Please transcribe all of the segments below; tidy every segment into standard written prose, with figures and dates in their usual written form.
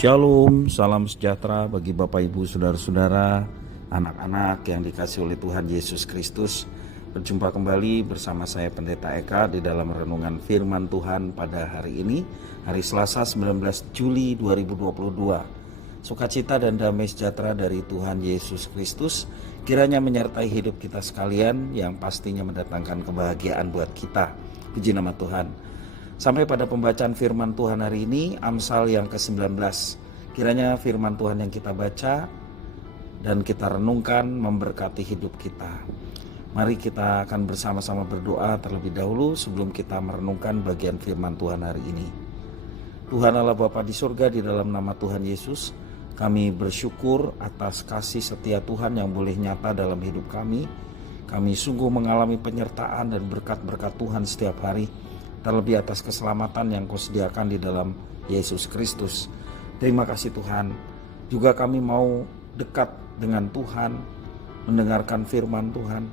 Shalom, salam sejahtera bagi Bapak Ibu Saudara-saudara, anak-anak yang dikasihi oleh Tuhan Yesus Kristus. Berjumpa kembali bersama saya Pendeta Eka di dalam renungan firman Tuhan pada hari ini, hari Selasa 19 Juli 2022. Sukacita dan damai sejahtera dari Tuhan Yesus Kristus kiranya menyertai hidup kita sekalian, yang pastinya mendatangkan kebahagiaan buat kita. Puji nama Tuhan. Sampai pada pembacaan firman Tuhan hari ini, Amsal yang ke-19. Kiranya firman Tuhan yang kita baca dan kita renungkan memberkati hidup kita. Mari kita akan bersama-sama berdoa terlebih dahulu sebelum kita merenungkan bagian firman Tuhan hari ini. Tuhan Allah Bapa di surga, di dalam nama Tuhan Yesus, kami bersyukur atas kasih setia Tuhan yang boleh nyata dalam hidup kami. Kami sungguh mengalami penyertaan dan berkat-berkat Tuhan setiap hari, terlebih atas keselamatan yang Kau sediakan di dalam Yesus Kristus. Terima kasih Tuhan. Juga kami mau dekat dengan Tuhan, mendengarkan firman Tuhan.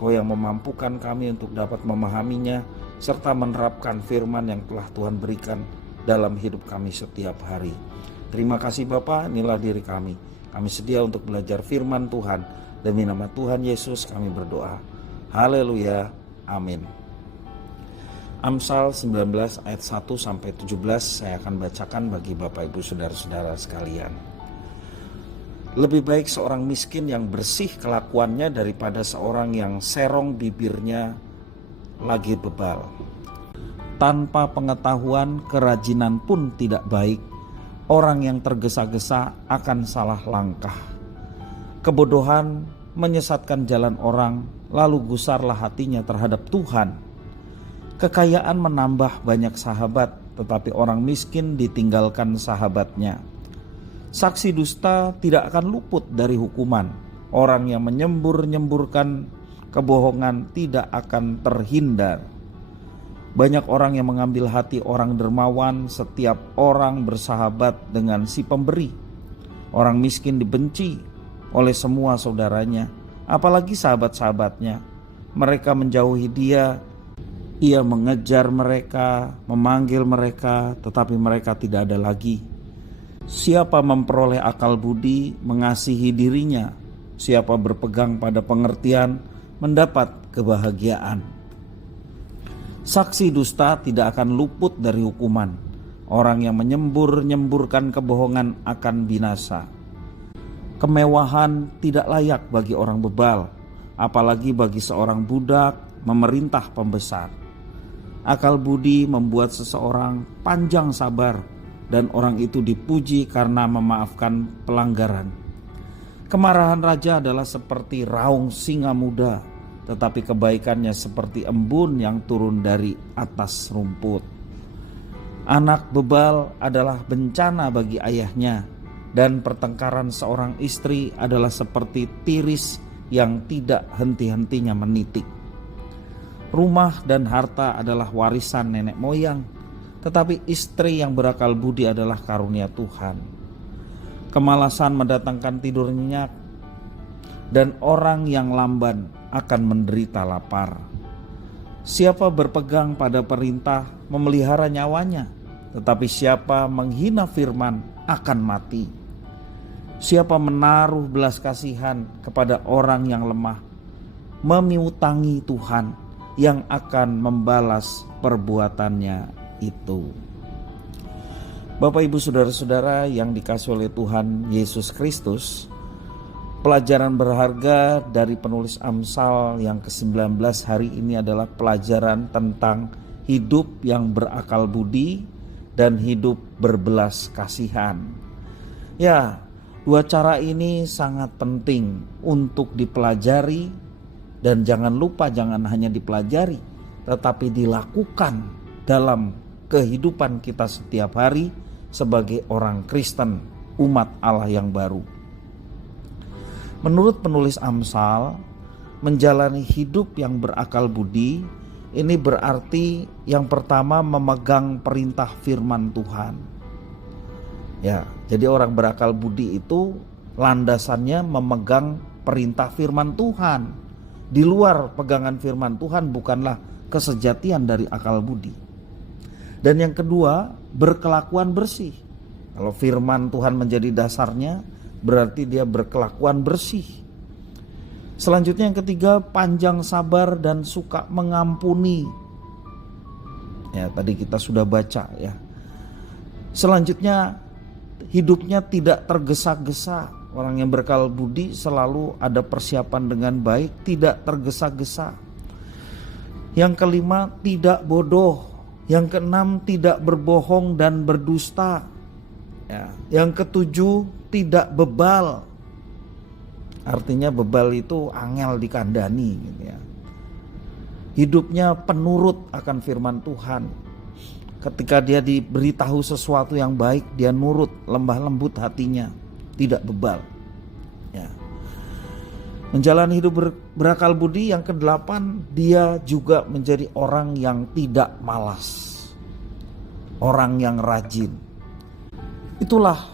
Kau yang memampukan kami untuk dapat memahaminya, serta menerapkan firman yang telah Tuhan berikan dalam hidup kami setiap hari. Terima kasih Bapa, inilah diri kami. Kami sedia untuk belajar firman Tuhan. Demi nama Tuhan Yesus kami berdoa. Haleluya. Amin. Amsal 19 ayat 1 sampai 17 saya akan bacakan bagi Bapak Ibu Saudara-saudara sekalian. Lebih baik seorang miskin yang bersih kelakuannya daripada seorang yang serong bibirnya lagi bebal. Tanpa pengetahuan kerajinan pun tidak baik. Orang yang tergesa-gesa akan salah langkah. Kebodohan menyesatkan jalan orang, lalu gusarlah hatinya terhadap Tuhan. Kekayaan menambah banyak sahabat, tetapi orang miskin ditinggalkan sahabatnya. Saksi dusta tidak akan luput dari hukuman. Orang yang menyembur-nyemburkan kebohongan tidak akan terhindar. Banyak orang yang mengambil hati orang dermawan, setiap orang bersahabat dengan si pemberi. Orang miskin dibenci oleh semua saudaranya, apalagi sahabat-sahabatnya. Mereka menjauhi dia. Ia mengejar mereka, memanggil mereka, tetapi mereka tidak ada lagi. Siapa memperoleh akal budi, mengasihi dirinya. Siapa berpegang pada pengertian, mendapat kebahagiaan. Saksi dusta tidak akan luput dari hukuman. Orang yang menyembur-nyemburkan kebohongan akan binasa. Kemewahan tidak layak bagi orang bebal, apalagi bagi seorang budak memerintah pembesar. Akal budi membuat seseorang panjang sabar, dan orang itu dipuji karena memaafkan pelanggaran. Kemarahan raja adalah seperti raung singa muda, tetapi kebaikannya seperti embun yang turun dari atas rumput. Anak bebal adalah bencana bagi ayahnya, dan pertengkaran seorang istri adalah seperti tiris yang tidak henti-hentinya menitik. Rumah dan harta adalah warisan nenek moyang, tetapi istri yang berakal budi adalah karunia Tuhan. Kemalasan mendatangkan tidur nyenyak, dan orang yang lamban akan menderita lapar. Siapa berpegang pada perintah memelihara nyawanya, tetapi siapa menghina firman akan mati. Siapa menaruh belas kasihan kepada orang yang lemah, memiutangi Tuhan yang akan membalas perbuatannya itu. Bapak Ibu Saudara-saudara yang dikasihi oleh Tuhan Yesus Kristus, pelajaran berharga dari penulis Amsal yang ke-19 hari ini adalah pelajaran tentang hidup yang berakal budi dan hidup berbelas kasihan. Ya, dua cara ini sangat penting untuk dipelajari. Dan jangan lupa, jangan hanya dipelajari, tetapi dilakukan dalam kehidupan kita setiap hari sebagai orang Kristen, umat Allah yang baru. Menurut penulis Amsal, menjalani hidup yang berakal budi, ini berarti yang pertama memegang perintah firman Tuhan. Ya, jadi orang berakal budi itu landasannya memegang perintah firman Tuhan. Di luar pegangan firman Tuhan bukanlah kesejatian dari akal budi. Dan yang kedua, berkelakuan bersih. Kalau firman Tuhan menjadi dasarnya, berarti dia berkelakuan bersih. Selanjutnya yang ketiga, panjang sabar dan suka mengampuni. Ya, tadi kita sudah baca ya. Selanjutnya, hidupnya tidak tergesa-gesa. Orang yang berakal budi selalu ada persiapan dengan baik, tidak tergesa-gesa. Yang kelima, tidak bodoh. Yang keenam, tidak berbohong dan berdusta. Ya. Yang ketujuh, tidak bebal. Artinya bebal itu angel dikandani gitu ya. Hidupnya penurut akan firman Tuhan. Ketika dia diberitahu sesuatu yang baik, dia nurut, lembah lembut hatinya, tidak bebal. Ya. Menjalani hidup berakal budi. Yang kedelapan, dia juga menjadi orang yang tidak malas, orang yang rajin. Itulah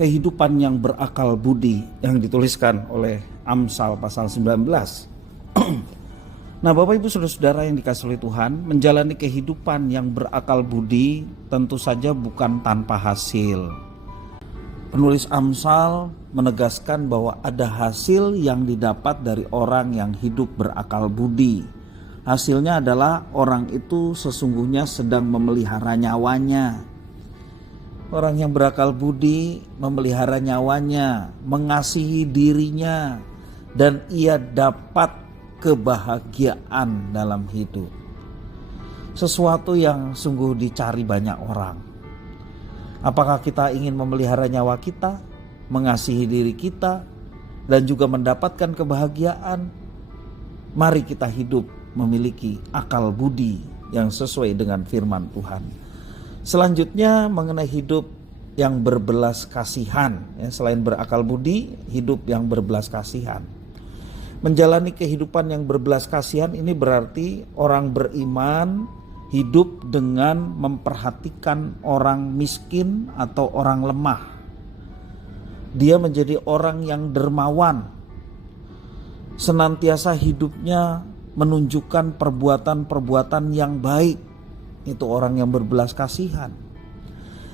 kehidupan yang berakal budi yang dituliskan oleh Amsal pasal 19. Nah, Bapak Ibu Saudara-saudara yang dikasihi oleh Tuhan, menjalani kehidupan yang berakal budi tentu saja bukan tanpa hasil. Penulis Amsal menegaskan bahwa ada hasil yang didapat dari orang yang hidup berakal budi. Hasilnya adalah orang itu sesungguhnya sedang memelihara nyawanya. Orang yang berakal budi memelihara nyawanya, mengasihi dirinya, dan ia dapat kebahagiaan dalam hidup. Sesuatu yang sungguh dicari banyak orang. Apakah kita ingin memelihara nyawa kita, mengasihi diri kita, dan juga mendapatkan kebahagiaan? Mari kita hidup memiliki akal budi yang sesuai dengan firman Tuhan. Selanjutnya mengenai hidup yang berbelas kasihan. Ya, selain berakal budi, hidup yang berbelas kasihan. Menjalani kehidupan yang berbelas kasihan ini berarti orang beriman hidup dengan memperhatikan orang miskin atau orang lemah. Dia menjadi orang yang dermawan. Senantiasa hidupnya menunjukkan perbuatan-perbuatan yang baik. Itu orang yang berbelas kasihan.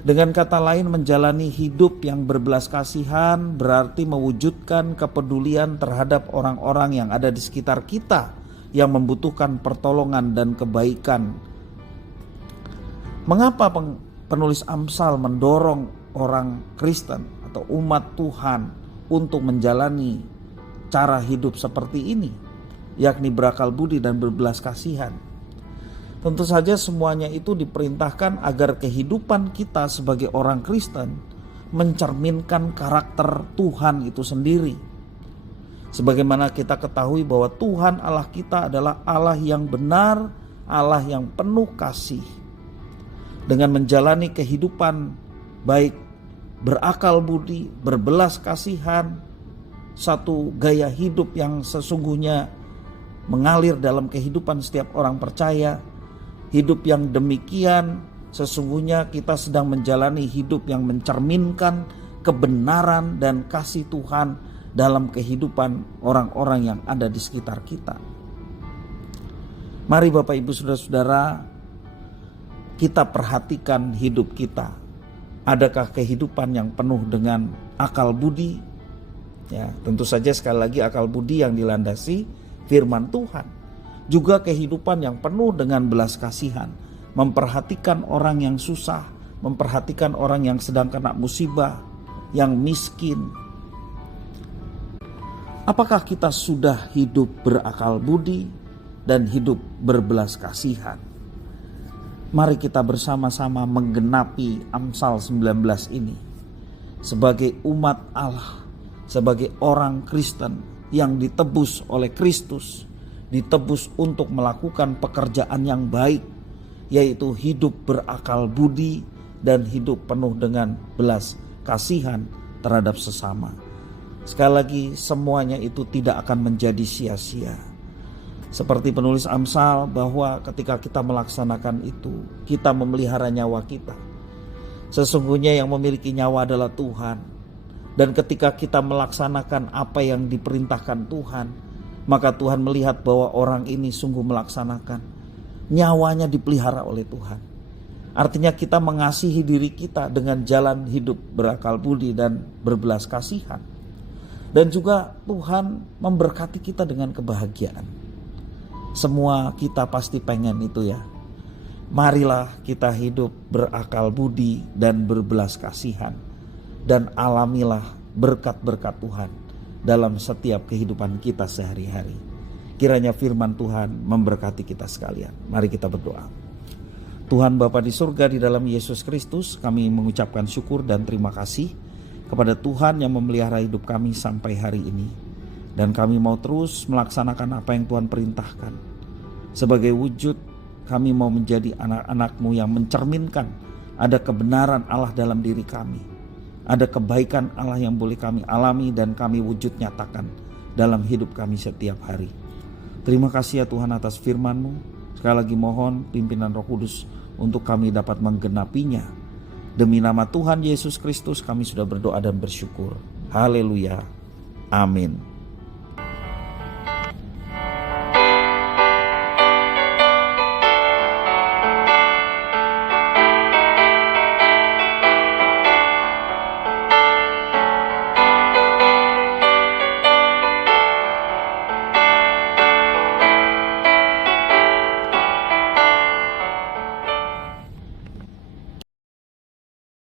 Dengan kata lain, menjalani hidup yang berbelas kasihan berarti mewujudkan kepedulian terhadap orang-orang yang ada di sekitar kita yang membutuhkan pertolongan dan kebaikan. Mengapa penulis Amsal mendorong orang Kristen atau umat Tuhan untuk menjalani cara hidup seperti ini, yakni berakal budi dan berbelas kasihan? Tentu saja semuanya itu diperintahkan agar kehidupan kita sebagai orang Kristen mencerminkan karakter Tuhan itu sendiri. Sebagaimana kita ketahui bahwa Tuhan Allah kita adalah Allah yang benar, Allah yang penuh kasih. Dengan menjalani kehidupan baik berakal budi, berbelas kasihan, satu gaya hidup yang sesungguhnya mengalir dalam kehidupan setiap orang percaya. Hidup yang demikian sesungguhnya kita sedang menjalani hidup yang mencerminkan kebenaran dan kasih Tuhan dalam kehidupan orang-orang yang ada di sekitar kita. Mari Bapak Ibu Saudara-saudara, kita perhatikan hidup kita. Adakah kehidupan yang penuh dengan akal budi? Ya, tentu saja sekali lagi akal budi yang dilandasi firman Tuhan. Juga kehidupan yang penuh dengan belas kasihan, memperhatikan orang yang susah, memperhatikan orang yang sedang kena musibah, yang miskin. Apakah kita sudah hidup berakal budi dan hidup berbelas kasihan? Mari kita bersama-sama menggenapi Amsal 19 ini sebagai umat Allah, sebagai orang Kristen yang ditebus oleh Kristus, ditebus untuk melakukan pekerjaan yang baik, yaitu hidup berakal budi dan hidup penuh dengan belas kasihan terhadap sesama. Sekali lagi, semuanya itu tidak akan menjadi sia-sia. Seperti penulis Amsal, bahwa ketika kita melaksanakan itu, kita memelihara nyawa kita. Sesungguhnya yang memiliki nyawa adalah Tuhan. Dan ketika kita melaksanakan apa yang diperintahkan Tuhan, maka Tuhan melihat bahwa orang ini sungguh melaksanakan. Nyawanya dipelihara oleh Tuhan. Artinya kita mengasihi diri kita dengan jalan hidup berakal budi dan berbelas kasihan. Dan juga Tuhan memberkati kita dengan kebahagiaan. Semua kita pasti pengen itu ya. Marilah kita hidup berakal budi dan berbelas kasihan. Dan alamilah berkat-berkat Tuhan dalam setiap kehidupan kita sehari-hari. Kiranya firman Tuhan memberkati kita sekalian. Mari kita berdoa. Tuhan Bapa di surga, di dalam Yesus Kristus, kami mengucapkan syukur dan terima kasih kepada Tuhan yang memelihara hidup kami sampai hari ini. Dan kami mau terus melaksanakan apa yang Tuhan perintahkan. Sebagai wujud kami mau menjadi anak-anak-Mu yang mencerminkan ada kebenaran Allah dalam diri kami. Ada kebaikan Allah yang boleh kami alami dan kami wujud nyatakan dalam hidup kami setiap hari. Terima kasih ya Tuhan atas firman-Mu. Sekali lagi mohon pimpinan Roh Kudus untuk kami dapat menggenapinya. Demi nama Tuhan Yesus Kristus kami sudah berdoa dan bersyukur. Haleluya. Amin.